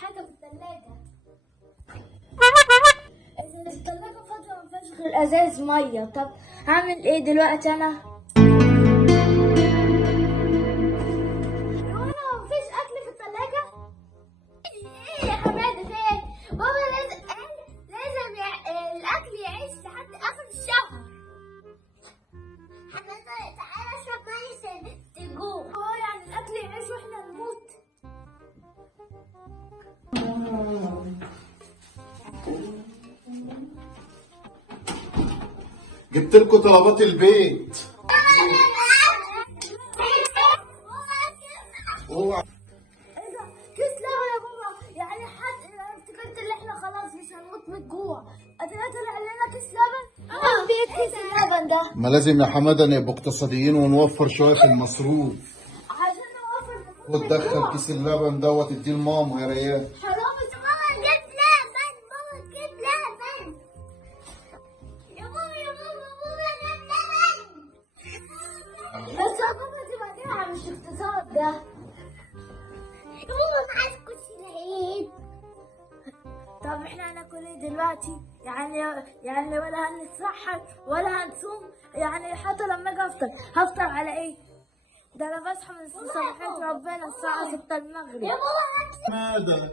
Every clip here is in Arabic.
حاجة في التلاجة. التلاجة فاضية ومفيهاش غير ازاز مية. طب هعمل ايه دلوقتي انا؟ هو انا مفيش اكل في التلاجة؟ ايه يا حمادة فين؟ بابا لازم الاكل يعيش لحد اخر الشهر. حمادة تعالى اشرب مية تجوع. يعني الاكل يعيش واحنا نموت؟ جبت لكم طلبات البيت. اوعى ايه ده؟ كيس لبن يا بابا. يعني حد افتكرت ان احنا خلاص مش هنموت من الجوع. ادينا طلع لنا كيس لبن. فين كيس اللبن ده؟ ما لازم يا حماده نبقى اقتصاديين ونوفر شويه في المصروف. عشان نوفر وتدخل كيس اللبن دوت اديه لماما يا ريان. حرام بس ماما جاب لبن. ماما جاب لبن. يا ماما يا ماما ماما جاب لبن. بس يا بابا دي بعدين مش اقتصاد ده. يا ماما معاك كوتشي العيد. طب احنا هناكل ايه دلوقتي؟ يعني ولا هنتسحر ولا هنصوم؟ يعني حتى لما اجي هفطر على ايه؟ ده انا بصحى من صباحية ربنا الساعة 6 المغرب. يا ماما هاتلي. حماده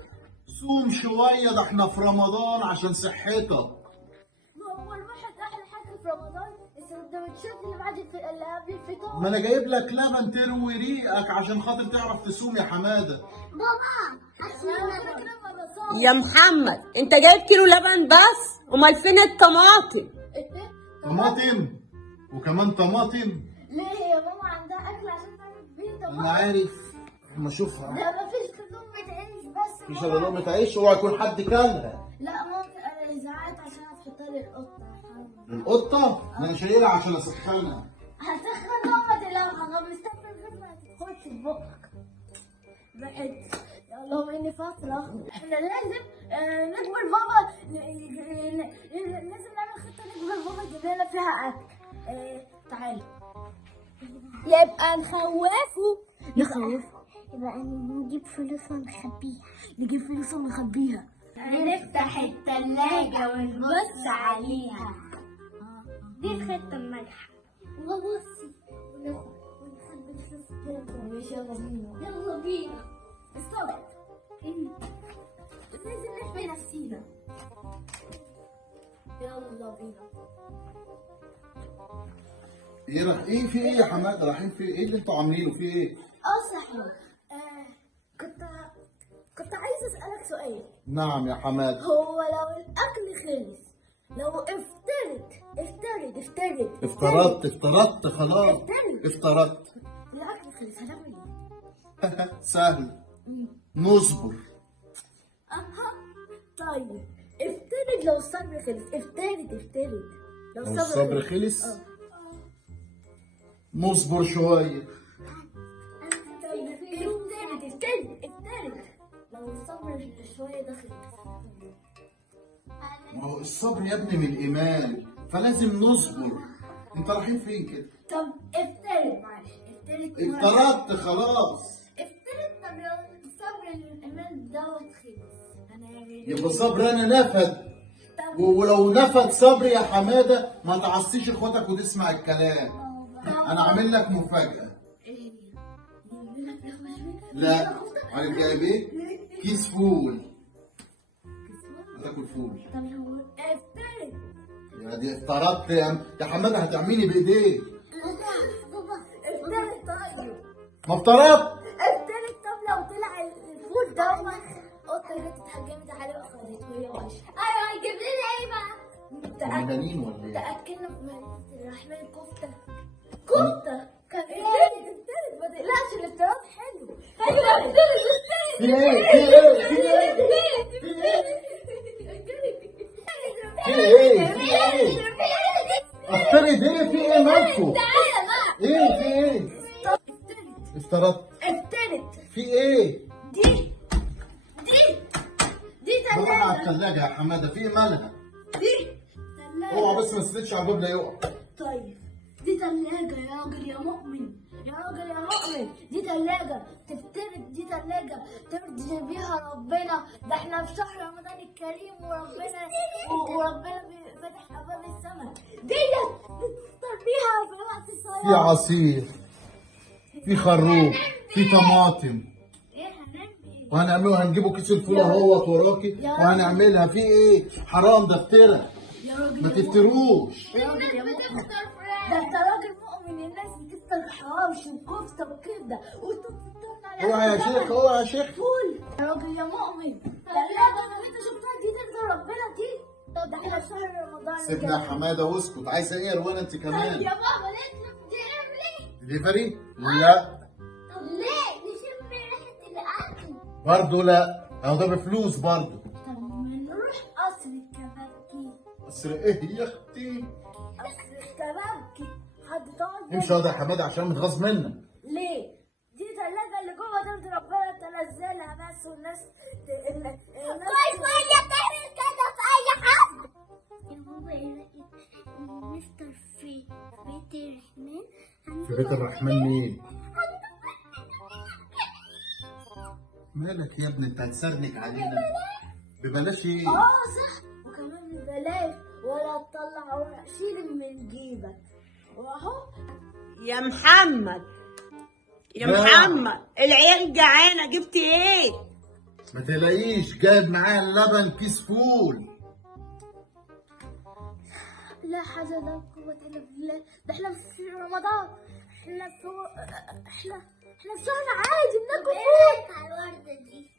صوم شويه، ده احنا في رمضان عشان صحتك. ما هو الواحد احلى حاجة في رمضان السندوتشات اللي بعد اللي قبل الفطار. ما انا جايب لك لبن تروي ريقك عشان خاطر تعرف تصوم يا حماده. بابا هاتلي. يا محمد انت جايب كيلو لبن بس، امال فين الطماطم؟ طماطم وكمان طماطم. ليه يا ماما عندها اكل عشان تعمل بيه انا طماطم؟ عارف اما اشوفها. لا مفيش لقمة عيش بس. مفيش الا لقمه عيش، اوعى يكون حد كلها. لا ممكن انا زعلت عشان هتحطها لي القطة. القطه ده انا شايلها عشان اسخنها. هتسخن لقمة اللوحة. طب استنى لغاية ما تدخلش في بقك. بعد. اللهم اني فاطرة. احنا لازم نجبر بابا. لازم نعمل خطة نجبر بابا يجيب لنا فيها اكل. تعالى. يبقى نخوفه. يبقى نجيب فلوس ونخبيها. نجيب فلوس ونخبيها. هنفتح التلاجة ونبص عليها. دي الخطة الناجحة. وبصي ونخبي الفلوس كده. ماشي يلا بينا. يلا بينا. استوعب. لازم نحمي نفسينا. يلا بينا. ايه ايه في ايه يا حماده؟ رايحين في ايه اللي انتوا عاملينه؟ في ايه؟ صحيح. كنت عايزة أسألك سؤال. نعم يا حماده. هو لو الأكل خلص، لو افترضت خلاص. افترضت. الأكل خلص هنعمل إيه؟ سهل. نصبر. طيب افترض لو الصبر خلص. افترض لو الصبر خلص. نصبر شويه. طيب افترض لو الصبر شوية ده خلص. ما هو الصبر يا ابني من الايمان، فلازم نصبر. انت رايحين فين كده؟ طب افترض معلش. افترضت خلاص. افترض. طب لو الصبر الإيمان دوت خلص هنعمل ايه؟ يبقى الصبر انا نفد. طب ولو نفد صبري يا حماده ما تعصيش اخواتك وتسمع الكلام. انا عامل لك مفاجاه. ايه هي؟ لا عارف جايب ايه؟ كيس فول. هتاكل فول. طب هو افترض. يا دي افترضت يا حماده، هتعملي بايديك. بابا افترض. طيب ما افترضت. افترض. طب لو طلع الفول ده قطة جت اتهجمت عليه واخدته وهي ماشية. ايوه هيجيب لنا ايه بقى؟ مجانين ولا ايه؟ تأكلنا في الرحمن كفتة. كان افترض. ما تقلقش الافتراض حلو. ايوه افترض. في ايه؟ في ايه؟ في ايه؟ في ايه؟ في ايه؟ افترض ايه؟ في ايه مالكم؟ ايه في ايه؟ افترضت. افترض. في ايه؟ دي بروح على تلاجة. الثلاجة يا حمادة، في ايه مالها؟ دي تلاجة. اوعى بس ما تسندش على الباب لا يقع. طيب دي تلاجة يا راجل يا مؤمن. دي تلاجة. تفترض دي دي تلاجة ترضي بيها ربنا. ده احنا في شهر رمضان الكريم وربنا فتح ابواب السماء. ديت بتفطر بيها في وقت في الصلاة. عصير، في خروب، في طماطم، ايه هنعمل ايه؟ وهنجيبه كيس الفول اهوت وراكي يا وهنعملها في ايه؟ حرام، ده افترا، يا راجل ما يا تفتروش. يا راجل يا مؤمن، ده انت راجل مؤمن. الناس بتفطر حواوشي وكفته وكبده وانتوا بتفطروا على اوعى يا شيخ، اوعى يا شيخ. فول. يا راجل يا مؤمن، الثلاجه اللي انت شفتها دي ترضى ربنا دي؟ طب ده احنا في شهر رمضان سيبنا يا حماده واسكت، عايزه ايه يا روان انت كمان؟ يا بابا ليه بتعمل ليه؟ دليفري؟ لا طب ليه نشم ريحه الاكل؟ برضه لا، اهو ده بفلوس برضه. طب ما نروح قصر الكبابجي. بس ايه يا اختي؟ قصر الكبابجي حد طالب؟ امشي يا حماده عشان متغاظ منك. ليه؟ دي الثلاجة اللي جوه ترضي ربنا تنزلها بس والناس الناس كويس وهي تعمل كده في أي حد. يا بابا ايه رأيك نفطر في بيت الرحمن؟ في بيت الرحمن مين؟ مالك يا ابني انت هتسرنك علينا؟ ببلاش ايه؟ صح، وكمان ببلاش ولا تطلع ورق شيل من جيبك. واهو يا محمد، يا لا. محمد العيال جعانه، جبت ايه؟ ما تلاقيش جايب معاه اللبن كيس فول. لا حول ولا قوة إلا بالله. ده احنا في رمضان، احنا في شهر عادي بناكل فول. الوردة دي